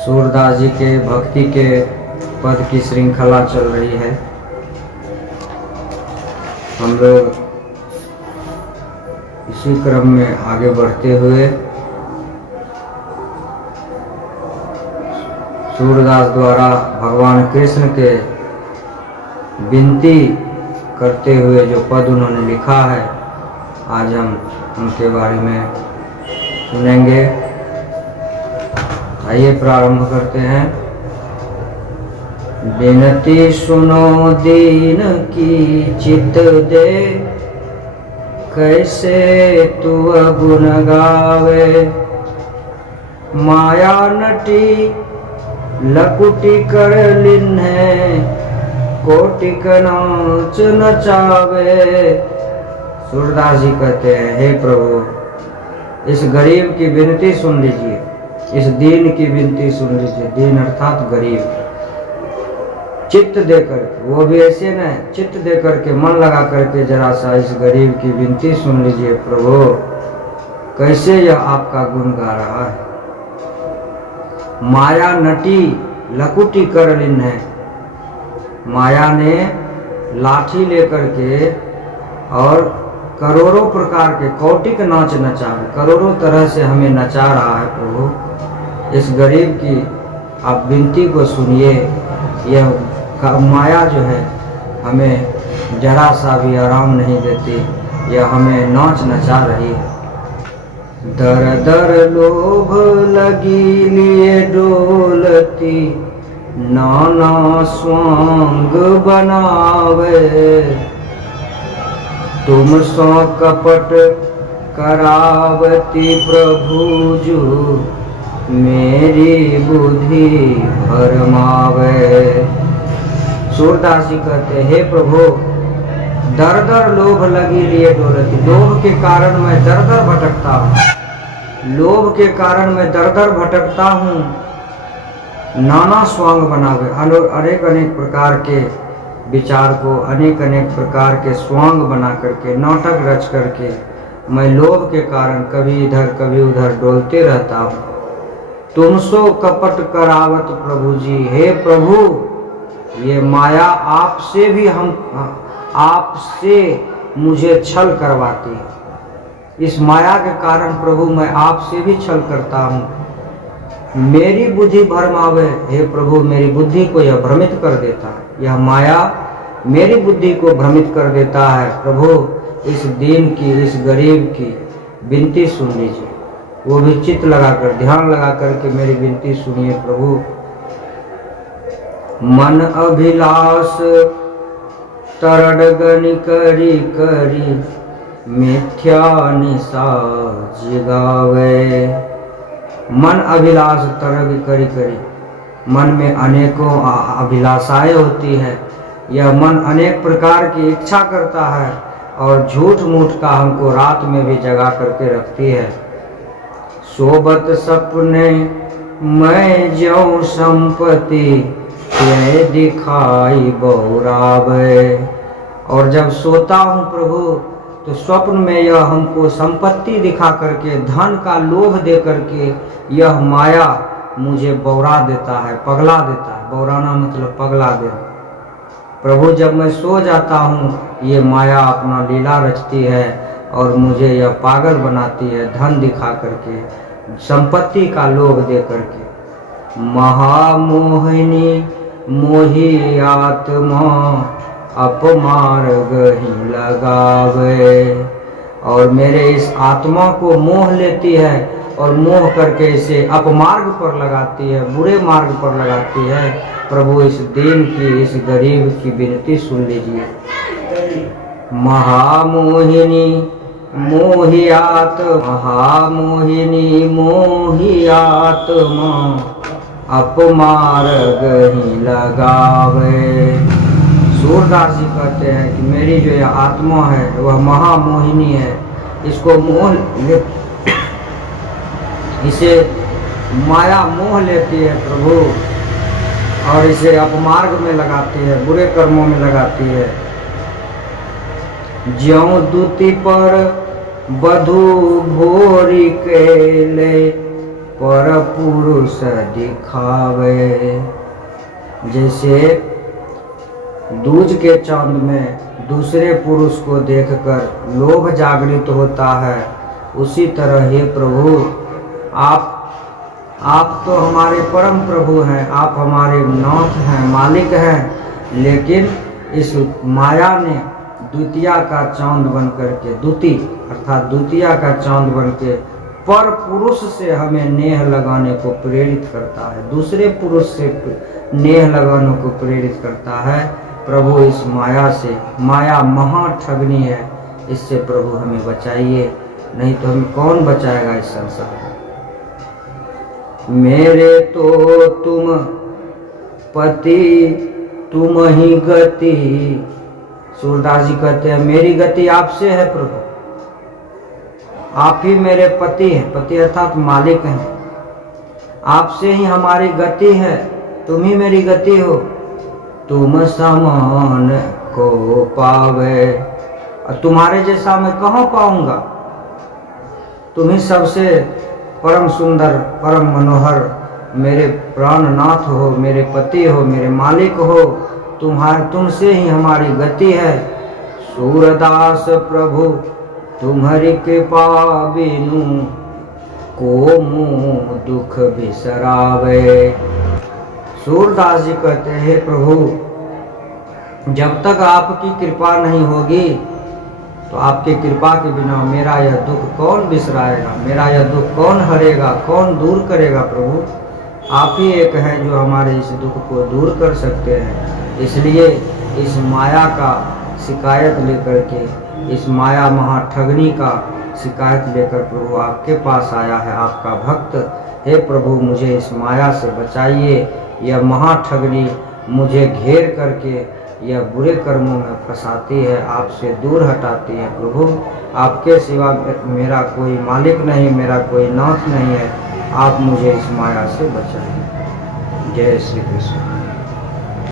सूरदास जी के भक्ति के पद की श्रृंखला चल रही है। हम लोग इसी क्रम में आगे बढ़ते हुए सूरदास द्वारा भगवान कृष्ण के विनती करते हुए जो पद उन्होंने लिखा है, आज हम उनके बारे में सुनेंगे। आइए प्रारंभ करते हैं। विनती सुनो दीन की चित दे, कैसे तू गुण गावे। माया नटी लकुटी कर लिन्हे, कोटिक नाच नचावे। सूरदास जी कहते हैं, हे प्रभु, इस गरीब की विनती सुन लीजिए, इस दीन की विनती सुन लीजिए। दीन अर्थात गरीब। चित्त देकर, वो भी ऐसे न, चित्त देकर के मन लगा करके जरा सा इस गरीब की विनती सुन लीजिए। प्रभु, कैसे यह आपका गुण गा रहा है। माया नटी लकुटी कर लिन है। माया ने लाठी लेकर के और करोड़ों प्रकार के कौटिक नाच नचा, करोड़ों तरह से हमें नचा रहा है। प्रभु, इस गरीब की आप विनती को सुनिए। यह माया जो है हमें जरा सा भी आराम नहीं देती, यह हमें नाच नचा रही है। दर दर लोभ लगी लिए डोलती, नाना स्वांग बनावे। तुम सो कपट करावती प्रभु जू, मेरी बुद्धि भरमावे। सूरदास जी कहते, हे प्रभु, दर दर लोभ लगी लिए डोलती। लोभ के कारण मैं दर दर भटकता हूँ, लोभ के कारण मैं दर दर भटकता हूँ। नाना स्वांग बनावे, अनेक अनेक प्रकार के विचार को, अनेक अनेक प्रकार के स्वांग बना करके, नाटक रच करके मैं लोभ के कारण कभी इधर कभी उधर डोलते रहता हूँ। तुम सो कपट करावत प्रभु जी, हे प्रभु, ये माया आपसे भी आपसे मुझे छल करवाती है। इस माया के कारण प्रभु मैं आपसे भी छल करता हूँ। मेरी बुद्धि भरमावे, हे प्रभु, मेरी बुद्धि को यह भ्रमित कर देता है। यह माया मेरी बुद्धि को भ्रमित कर देता है। प्रभु, इस दीन की, इस गरीब की विनती सुन लीजिए। वो भी चित्त लगाकर, ध्यान लगा करके मेरी विनती सुनिए। प्रभु, मन अभिलाष तरड़गनि करी करी, मिथ्या निशा जिगावे। मन अभिलाष तरग करी करी, मन में अनेकों अभिलाषाएं होती है। यह मन अनेक प्रकार की इच्छा करता है और झूठ मूठ का हमको रात में भी जगा करके रखती है। सोबत सपने मैं ज्यों संपत्ति, ये दिखाई बहुरावे। और जब सोता हूँ प्रभु, तो स्वप्न में यह हमको संपत्ति दिखा करके, धन का लोभ दे करके यह माया मुझे बौरा देता है, पगला देता है। बौराना मतलब पगला देना। प्रभु, जब मैं सो जाता हूँ, ये माया अपना लीला रचती है और मुझे यह पागल बनाती है, धन दिखा करके, संपत्ति का लोभ दे करके। महामोहिनी मोही आत्मा, अपमार्ग ही लगावे। और मेरे इस आत्मा को मोह लेती है और मोह करके इसे अपमार्ग पर लगाती है, बुरे मार्ग पर लगाती है। प्रभु, इस दीन की, इस गरीब की विनती सुन लीजिए। महामोहिनी मोहियात, महामोहिनी मोहियात्मा, अपमार्ग ही लगावे। सूरदास जी कहते हैं कि मेरी जो यह आत्मा है वह महामोहिनी है। इसको मोह, इसे माया मोह लेती है प्रभु, और इसे अपमार्ग में लगाती है, बुरे कर्मों में लगाती है। ज्यों दूती पर बधू भोरी केले, पर पुरुष दिखावे। जैसे दूज के चांद में दूसरे पुरुष को देखकर लोभ जागृत होता है, उसी तरह हे प्रभु आप तो हमारे परम प्रभु हैं, आप हमारे नाथ हैं, मालिक हैं, लेकिन इस माया ने द्वितीया का चांद बन करके द्वितीया का चांद बन के पर पुरुष से हमें नेह लगाने को प्रेरित करता है, दूसरे पुरुष से नेह लगाने को प्रेरित करता है। प्रभु इस माया से, माया महा ठगनी है, इससे प्रभु हमें बचाइए, नहीं तो हमें कौन बचाएगा इस संसार में। मेरे तो तुम पति तुम ही गति। सूरदास जी कहते हैं मेरी गति आपसे है प्रभु, आप ही मेरे पति हैं, पति अर्थात मालिक हैं, आपसे ही हमारी गति है, तुम ही मेरी गति हो। तुम समान को पावे, और तुम्हारे जैसा मैं कहाँ पाऊंगा। तुम ही सबसे परम सुंदर, परम मनोहर, मेरे प्राणनाथ हो, मेरे पति हो, मेरे मालिक हो, तुमसे ही हमारी गति है। सूरदास प्रभु तुम्हारी कृपा बिनु को मुँह दुख बिसरावे। सूरदास जी कहते हैं प्रभु जब तक आपकी कृपा नहीं होगी तो आपकी कृपा के बिना मेरा यह दुख कौन बिसराएगा, मेरा यह दुख कौन हरेगा, कौन दूर करेगा। प्रभु आप ही एक हैं जो हमारे इस दुख को दूर कर सकते हैं। इसलिए इस माया का शिकायत लेकर के, इस माया महाठगनी का शिकायत लेकर प्रभु आपके पास आया है आपका भक्त। हे प्रभु मुझे इस माया से बचाइए, यह महाठगनी मुझे घेर करके यह बुरे कर्मों में फंसाती है, आपसे दूर हटाती है। प्रभु आपके सिवा मेरा कोई मालिक नहीं, मेरा कोई नाथ नहीं है, आप मुझे इस माया से बचाइए। जय श्री कृष्ण।